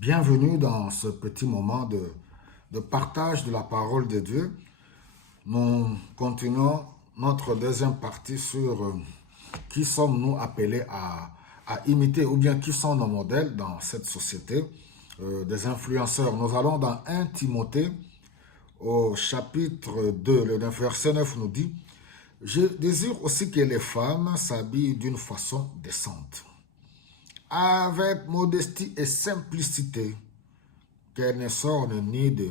Bienvenue dans ce petit moment de partage de la parole de Dieu. Nous continuons notre deuxième partie sur qui sommes-nous appelés à imiter ou bien qui sont nos modèles dans cette société des influenceurs. Nous allons dans 1 Timothée au chapitre 2, le verset 9 nous dit: Je désire aussi que les femmes s'habillent d'une façon décente, avec modestie et simplicité, qu'elles ne sortent ni de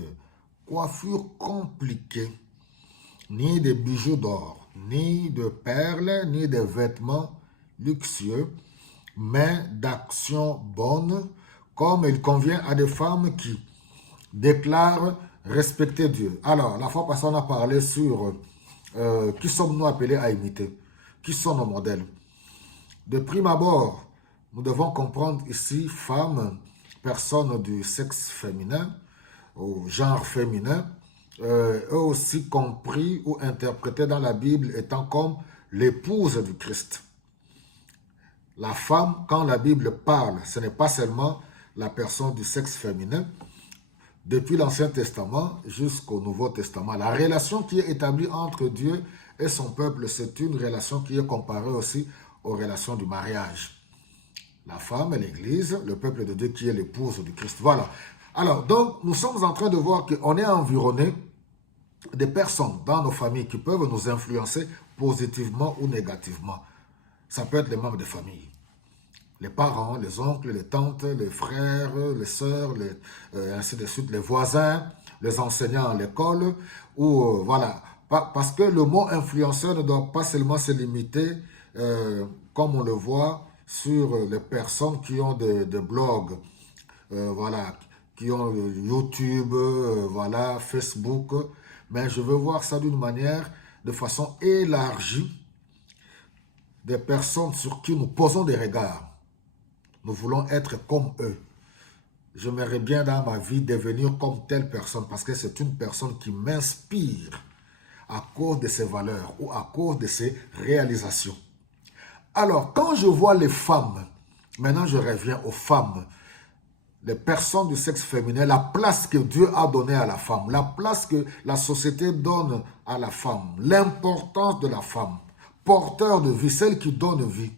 coiffures compliquées, ni de bijoux d'or, ni de perles, ni de vêtements luxueux, mais d'actions bonnes, comme il convient à des femmes qui déclarent respecter Dieu. Alors, la fois passée, on a parlé sur qui sommes-nous appelés à imiter, qui sont nos modèles. De prime abord, nous devons comprendre ici femmes, personnes du sexe féminin, au genre féminin, eux aussi compris ou interprétés dans la Bible étant comme l'épouse du Christ. La femme, quand la Bible parle, ce n'est pas seulement la personne du sexe féminin. Depuis l'Ancien Testament jusqu'au Nouveau Testament, la relation qui est établie entre Dieu et son peuple, c'est une relation qui est comparée aussi aux relations du mariage. La femme et l'Église, le peuple de Dieu qui est l'épouse du Christ. Voilà. Alors, donc, nous sommes en train de voir qu'on est environné des personnes dans nos familles qui peuvent nous influencer positivement ou négativement. Ça peut être les membres de famille, les parents, les oncles, les tantes, les frères, les sœurs, ainsi de suite, les voisins, les enseignants à l'école, ou voilà. Parce que le mot influenceur ne doit pas seulement se limiter, comme on le voit, sur les personnes qui ont des blogs, voilà, qui ont YouTube, voilà, Facebook, mais je veux voir ça d'une manière, de façon élargie, des personnes sur qui nous posons des regards. Nous voulons être comme eux. J'aimerais bien dans ma vie devenir comme telle personne parce que c'est une personne qui m'inspire à cause de ses valeurs ou à cause de ses réalisations. Alors, quand je vois les femmes, maintenant je reviens aux femmes, les personnes du sexe féminin, la place que Dieu a donnée à la femme, la place que la société donne à la femme, l'importance de la femme, porteur de vie, celle qui donne vie.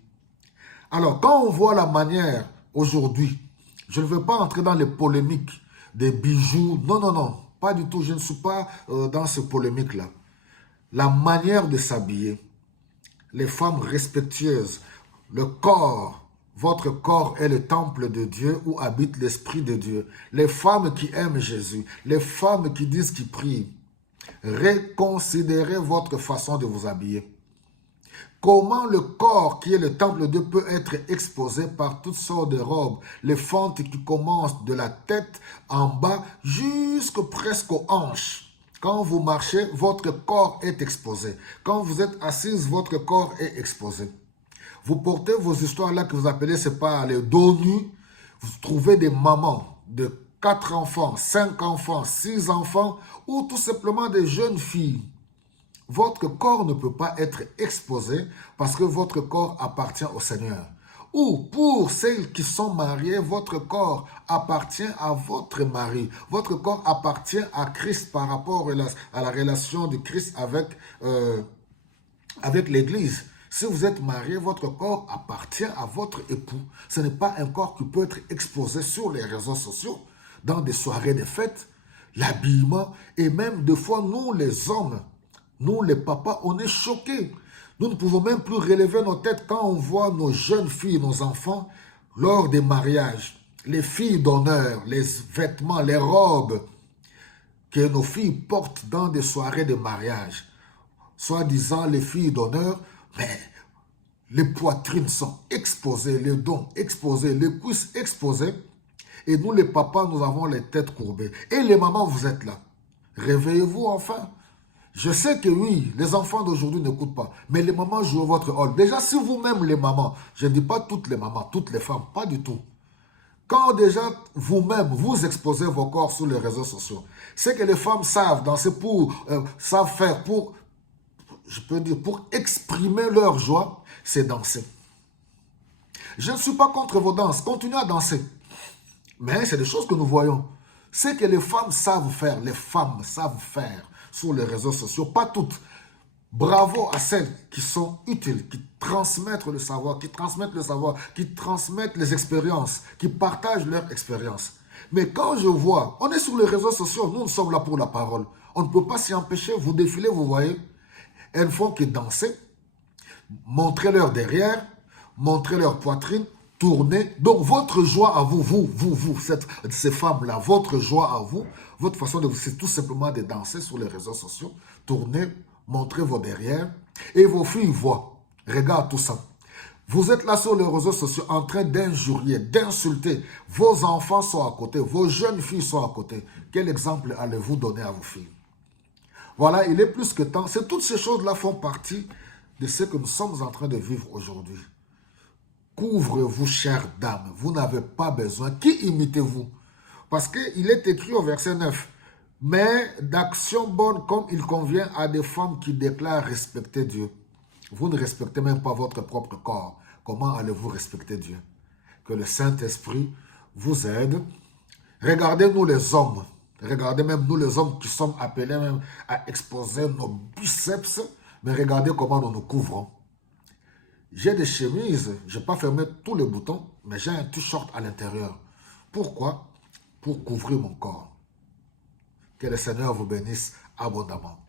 Alors, quand on voit la manière aujourd'hui, je ne veux pas entrer dans les polémiques des bijoux, non, non, non, pas du tout, je ne suis pas dans ces polémiques-là. La manière de s'habiller, les femmes respectueuses, le corps, votre corps est le temple de Dieu où habite l'Esprit de Dieu. Les femmes qui aiment Jésus, les femmes qui disent qu'ils prient, reconsidérez votre façon de vous habiller. Comment le corps qui est le temple de Dieu peut être exposé par toutes sortes de robes, les fentes qui commencent de la tête en bas jusqu'à presque aux hanches. Quand vous marchez, votre corps est exposé. Quand vous êtes assise, votre corps est exposé. Vous portez vos histoires là que vous appelez, c'est pas les dos nus. Vous trouvez des mamans de 4 enfants, 5 enfants, 6 enfants ou tout simplement des jeunes filles. Votre corps ne peut pas être exposé parce que votre corps appartient au Seigneur. Ou pour celles qui sont mariées, votre corps appartient à votre mari. Votre corps appartient à Christ par rapport à la relation de Christ avec l'Église. Si vous êtes marié, votre corps appartient à votre époux. Ce n'est pas un corps qui peut être exposé sur les réseaux sociaux, dans des soirées de fêtes, l'habillement. Et même des fois, nous les hommes, nous les papas, on est choqués. Nous ne pouvons même plus relever nos têtes quand on voit nos jeunes filles, nos enfants, lors des mariages. Les filles d'honneur, les vêtements, les robes que nos filles portent dans des soirées de mariage. Soi-disant les filles d'honneur, mais les poitrines sont exposées, les dents exposées, les cuisses exposées. Et nous les papas, nous avons les têtes courbées. Et les mamans, vous êtes là. Réveillez-vous enfin. Je sais que oui, les enfants d'aujourd'hui n'écoutent pas, mais les mamans jouent votre rôle. Déjà, si vous-même les mamans, je ne dis pas toutes les mamans, toutes les femmes, pas du tout. Quand déjà vous-même, vous exposez vos corps sur les réseaux sociaux, c'est que les femmes savent danser savent faire pour, je peux dire, pour exprimer leur joie, c'est danser. Je ne suis pas contre vos danses, continuez à danser. Mais c'est des choses que nous voyons. C'est que les femmes savent faire, sur les réseaux sociaux, pas toutes. Bravo à celles qui sont utiles, qui transmettent le savoir, qui transmettent les expériences, qui partagent leurs expériences. Mais quand je vois, on est sur les réseaux sociaux, nous sommes là pour la parole. On ne peut pas s'y empêcher, vous défilez, vous voyez. Elles ne font que danser, montrer leur derrière, montrer leur poitrine, tourner. Donc votre joie à vous, ces femmes-là, votre joie à vous, votre façon de vous, c'est tout simplement de danser sur les réseaux sociaux, tourner, montrer vos derrière, et vos filles voient. Regarde tout ça. Vous êtes là sur les réseaux sociaux en train d'injurier, d'insulter. Vos enfants sont à côté, vos jeunes filles sont à côté. Quel exemple allez-vous donner à vos filles? Voilà, il est plus que temps. Toutes ces choses-là font partie de ce que nous sommes en train de vivre aujourd'hui. Couvrez-vous, chères dames. Vous n'avez pas besoin. Qui imitez-vous? Parce qu'il est écrit au verset 9. Mais d'actions bonnes comme il convient à des femmes qui déclarent respecter Dieu. Vous ne respectez même pas votre propre corps. Comment allez-vous respecter Dieu? Que le Saint-Esprit vous aide. Regardez-nous les hommes. Regardez même nous les hommes qui sommes appelés même à exposer nos biceps. Mais regardez comment nous nous couvrons. J'ai des chemises, je n'ai pas fermé tous les boutons, mais j'ai un t-shirt à l'intérieur. Pourquoi? Pour couvrir mon corps. Que le Seigneur vous bénisse abondamment.